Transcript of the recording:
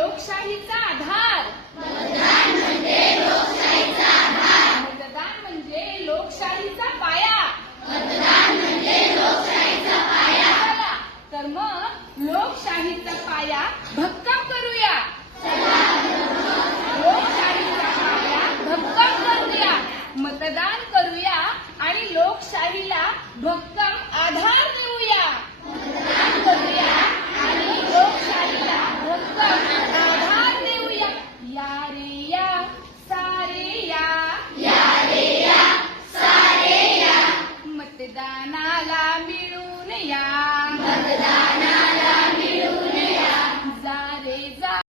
लोकशाहीचा आधार. मतदान म्हणजे लोकशाहीचा आधार. मतदान म्हणजे लोकशाहीचा पाया. मतदान म्हणजे लोकशाहीचा पाया. चला तर मग लोकशाहीचा पाया भक्ती